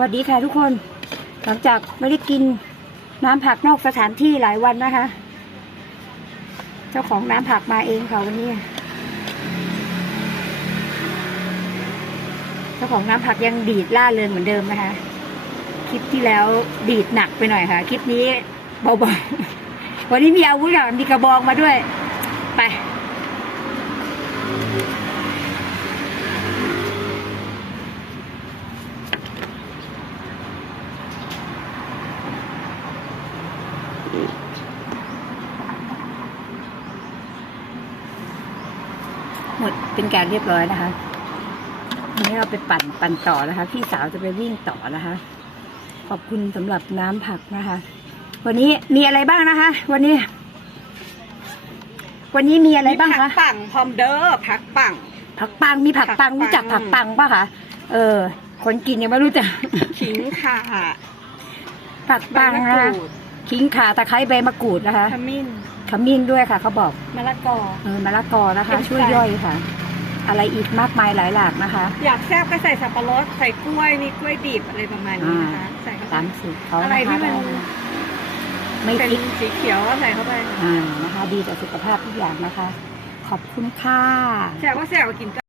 วัสดีค่ะทุกคน หลังจากไม่ได้กินน้ำผักนอกสถานที่หลายวันนะคะ เจ้าของน้ำผักมาเองค่ะวันนี้ เจ้าของน้ำผักยังดีดล่าเริงเหมือนเดิมนะคะ คลิปที่แล้วดีดหนักไปหน่อยค่ะ คลิปนี้เบาๆวันนี้มีอาวุธค่ะมีกระบองมาด้วย ไป หมดเป็นการเรียบร้อยนะคะทีนี้เราไปปั่นปั่นต่อนะคะ พี่สาวจะไปวิ่งต่อนะคะ ขอบคุณสำหรับน้ำผักนะคะ วันนี้มีอะไรบ้างนะคะ วันนี้ วันนี้มีอะไรบ้างมีผัคะกปังพร้อมเด้อผักปัง ผักปังมีผักปังผักปัง รู้จักผักปังป่ะคะเออ คนกินยังไม่รู้จัก ขิงข่าผักใบปังมะนะกคะรูด ขิงข่าตะไคร้ใบมะกรูดนะคะขมิ้นขมิ้นด้วยค่ะเขาบอกมะละกอเออมะละกอนะคะเป็นช่วยไก่ย่อยค่ะ อะไรอีกมากมายหลายหลากนะคะ อยากแซ่บก็ใส่สับปะรดใส่กล้วยมีกล้วยดิบอะไรประมาณนี้นะคะใส่เข้าไปตามสูตรเขาอะไรนะคะที่มันไม่เป็นฟิกสีเขียวก็ใส่เข้าไปอ่านะคะ ดีต่อสุขภาพทุกอย่างนะคะ ขอบคุณค่ะแซ่บก็แซ่บกว่ากิน